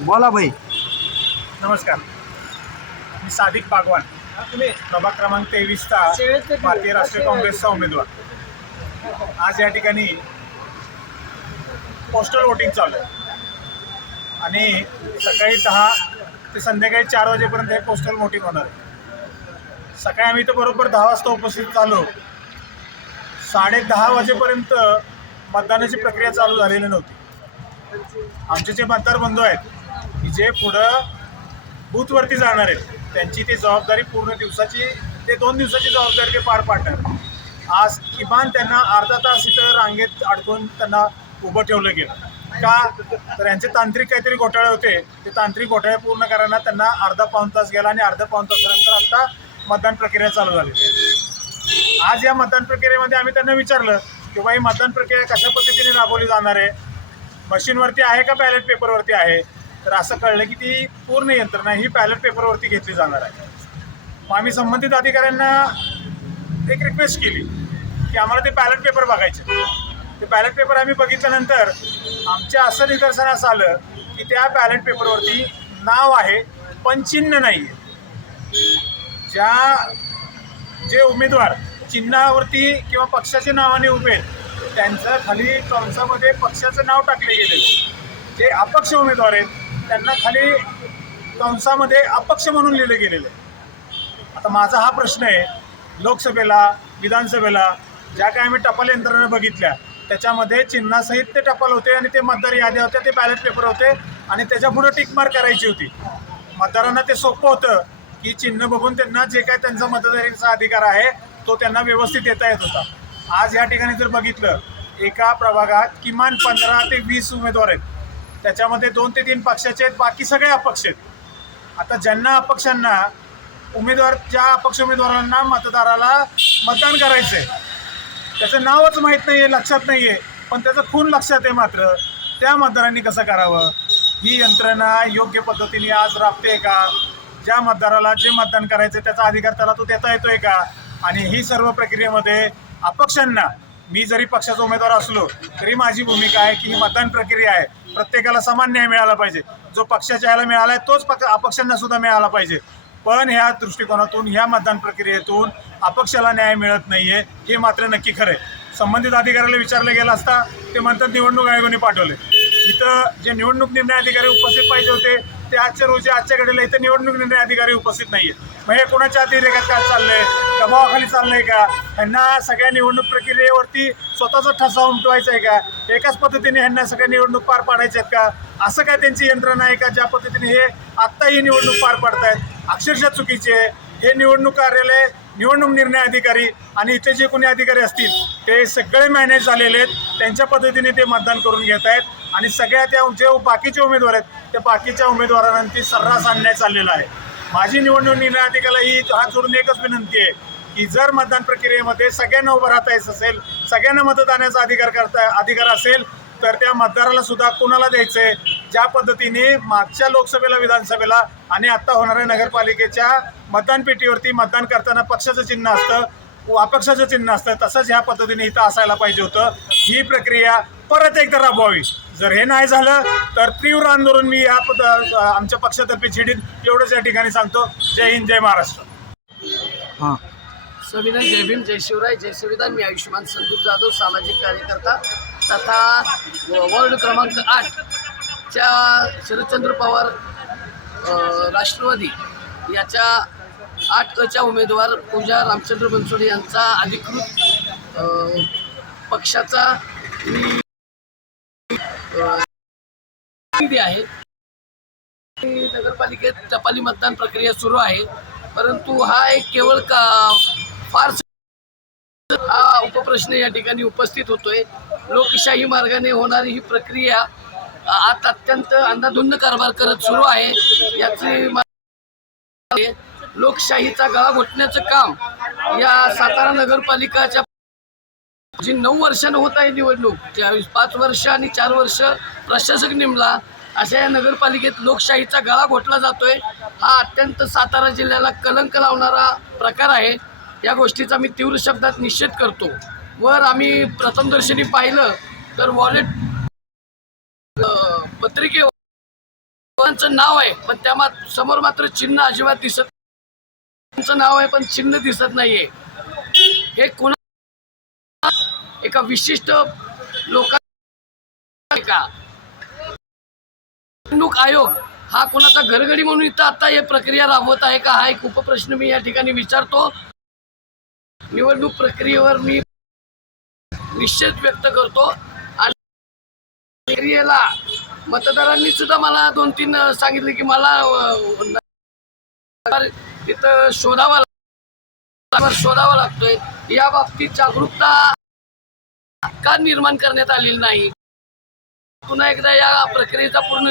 बोला भाई. नमस्कार. मी सादिक बागवान प्रभाग क्रमांक तेवीसचा भारतीय राष्ट्रीय काँग्रेसचा उमेदवार. आज या ठिकाणी पोस्टल वोटिंग चालू आहे. आणि सकाळी दहा ते संध्याकाळी चार वाजेपर्यंत हे पोस्टल वोटिंग होणार आहे. सकाळी आम्ही तर बरोबर दहा वाजता उपस्थित झालो. साडे दहा वाजेपर्यंत मतदानाची प्रक्रिया चालू झालेली नव्हती. आमचे जे मतदार बंधू आहेत जे पुढं बूथवरती जाणार आहेत त्यांची ती जबाबदारी पूर्ण दिवसाची ते दोन दिवसाची जबाबदारी ते पार पाडणार. आज किमान त्यांना अर्धा तास इथं रांगेत अडकून त्यांना उभं ठेवलं गेलं. का? तर यांचे तांत्रिक काहीतरी घोटाळे होते. ते तांत्रिक घोटाळे पूर्ण करायला त्यांना अर्धा पाऊण तास गेला आणि अर्धा पाऊण तासानंतर आता मतदान प्रक्रिया चालू झाली. आज या मतदान प्रक्रियेमध्ये आम्ही त्यांना विचारलं की बाई मतदान प्रक्रिया कशा पद्धतीने राबवली जाणार आहे? मशीनवरती आहे का बॅलेट पेपरवरती आहे? तर असं कळलं की ती पूर्ण यंत्रणा ही बॅलेट पेपरवरती घेतली जाणार आहे. मग आम्ही संबंधित अधिकाऱ्यांना एक रिक्वेस्ट केली की आम्हाला ते बॅलेट पेपर बघायचे. ते बॅलेट पेपर आम्ही बघितल्यानंतर आमच्या असं निदर्शनास आलं की त्या बॅलेट पेपरवरती नाव आहे पण चिन्ह नाही आहे ज्या जे उमेदवार चिन्हावरती किंवा पक्षाच्या नावाने उभे आहेत त्यांचं खाली कंसामध्ये पक्षाचं नाव टाकले गेले जे अपक्ष उमेदवार आहेत त्यांना खाली कंसामध्ये अपक्ष म्हणून लिहिलं गेलेलं आहे. आता माझा हा प्रश्न आहे लोकसभेला विधानसभेला ज्या काय आम्ही टपाल यंत्रणा बघितल्या त्याच्यामध्ये चिन्हासहित ते टपाल होते आणि ते मतदार याद्या होत्या ते बॅलेट पेपर होते आणि त्याच्यापुढं टिकमार करायची होती. मतदारांना ते सोपं होतं की चिन्ह बघून त्यांना जे काय त्यांचा मतदारीचा अधिकार आहे तो त्यांना व्यवस्थित देता येत होता. आज या ठिकाणी जर बघितलं एका प्रभागात किमान पंधरा ते वीस उमेदवार आहेत. त्याच्यामध्ये दोन ते तीन पक्षाचे आहेत बाकी सगळे अपक्ष आहेत. आता ज्यांना अपक्षांना उमेदवार ज्या अपक्ष उमेदवारांना मतदाराला मतदान करायचं आहे त्याचं नावच माहीत नाही आहे लक्षात नाही आहे पण त्याचं खून लक्षात आहे मात्र त्या मतदारांनी कसं करावं? ही यंत्रणा योग्य पद्धतीने आज राबते का? ज्या मतदाराला जे मतदान करायचं आहे त्याचा अधिकार त्याला तो देता येतोय का? आणि ही सर्व प्रक्रियेमध्ये अपक्षांना मी जरी पक्षाचा उमेदवार असलो तरी माझी भूमिका आहे की ही मतदान प्रक्रिया आहे. प्रत्येकाला समान न्याय मिळाला पाहिजे. जो पक्षाच्या ह्याला मिळाला आहे तोच पक्ष अपक्षांना सुद्धा मिळाला पाहिजे. पण ह्या दृष्टिकोनातून ह्या मतदान प्रक्रियेतून अपक्षाला न्याय मिळत नाही आहे हे मात्र नक्की खरं आहे संबंधित अधिकाऱ्याला विचारलं गेलं असता ते म्हणतात निवडणूक आयोगाने पाठवले इथं जे निवडणूक निर्णय अधिकारी उपस्थित पाहिजे होते ते आजच्या रोजी आजच्या घडीला इथं निवडणूक निर्णय अधिकारी उपस्थित नाही आहेत मग हे कोणाच्या अतिरेकात काय चाललंय? दबावाखाली चाललंय का? ह्यांना सगळ्या निवडणूक प्रक्रियेवरती स्वतःचा ठसा उमटवायचा आहे का? एकाच पद्धतीने ह्यांना सगळ्या निवडणूक पार पाडायच्या आहेत का? असं काय त्यांची यंत्रणा आहे का? ज्या पद्धतीने हे आत्ता ही निवडणूक पार पाडतायत? अक्षरशः चुकीचे. आहे हे निवडणूक कार्यालय निवडणूक निर्णय अधिकारी आणि इथे जे कोणी अधिकारी असतील ते सगळे मॅनेज झालेले आहेत. त्यांच्या पद्धतीने ते मतदान करून घेत आहेत आणि सगळ्या त्या जे बाकीचे उमेदवार आहेत त्या बाकीच्या उमेदवारांना ती सर्रास आणण्यात चाललेला आहे. माझी निवडणूक निर्णय अधिकाला ही हात जोडून एकच विनंती आहे की जर मतदान प्रक्रियेमध्ये सगळ्यांना उभं राहता येत असेल सगळ्यांना मतदानाचा अधिकार करता अधिकार असेल तर त्या मतदाराला सुद्धा कोणाला द्यायचंय? ज्या पद्धतीने मागच्या लोकसभेला विधानसभेला आणि आता होणाऱ्या नगरपालिकेच्या मतदान पेटीवरती मतदान करताना पक्षाचं चिन्ह असतं अपक्षाचं चिन्ह असतं तसंच ह्या पद्धतीने इथं असायला पाहिजे होतं. ही प्रक्रिया परत एकदा राबवावी. जर हे नाही झालं तर तीव्र आंदोलन मी या पद आमच्या पक्षातर्फे छिडीन. एवढंच या ठिकाणी सांगतो. जय हिंद जय महाराष्ट्र. हां. सविनय जय भीम जय शिवराय जय संविधान मी आयुष्यमान संदीप जाधव सामाजिक कार्यकर्ता तथा वॉर्ड क्रमांक आठच्या शरदचंद्र पवार राष्ट्रवादी याच्या आठ अच्या उमेदवार पूजा रामचंद्र बनसोडे यांचा अधिकृत पक्षाचा मी प्रतिनिधी आहे. नगरपालिकेत टपाली मतदान प्रक्रिया सुरू आहे. परंतु हा एक केवळ का फार हा उपप्रश्न या ठिकाणी उपस्थित होतोय. लोकशाही मार्गाने होणारी ही प्रक्रिया आता अत्यंत अंधाधुंद कारभार करत सुरू आहे. याची लोकशाहीचा गळा घोटण्याचं काम या सातारा नगरपालिकाच्या जी नऊ वर्षानं होत आहे निवडणूक त्यावेळी पाच वर्ष आणि चार वर्ष प्रशासक नेमला. अशा या नगरपालिकेत लोकशाहीचा गळा घोटला जातोय. हा अत्यंत सातारा जिल्ह्याला कलंक लावणारा प्रकार आहे. या गोष्टीचा मी तीव्र शब्दात निषेध करतो. वर आम्ही प्रथमदर्शनी पाहिलं तर वॉलेट पत्रिके त्यांचं नाव आहे पण त्या मा समोर मात्र चिन्ह अजिबात दिसत त्यांचं नाव आहे पण चिन्ह दिसत नाहीये. हे कुणा एका विशिष्ट लोकांना का निवडणूक आयोग हा कोणाचा घरगडी म्हणून इथं आता हे प्रक्रिया राबवत आहे का? हा एक उपप्रश्न मी या ठिकाणी विचारतो. निवडणूक प्रक्रियेवर मी निश्चित व्यक्त करतो. आणि प्रक्रियेला मतदारांनी सुद्धा मला दोन तीन सांगितले की मला तिथं शोधावा शोधावा लागतोय. या बाबतीत जागरूकता का निर्माण करण्यात आलेली नाही? पुन्हा एकदा या प्रक्रियेचा पूर्ण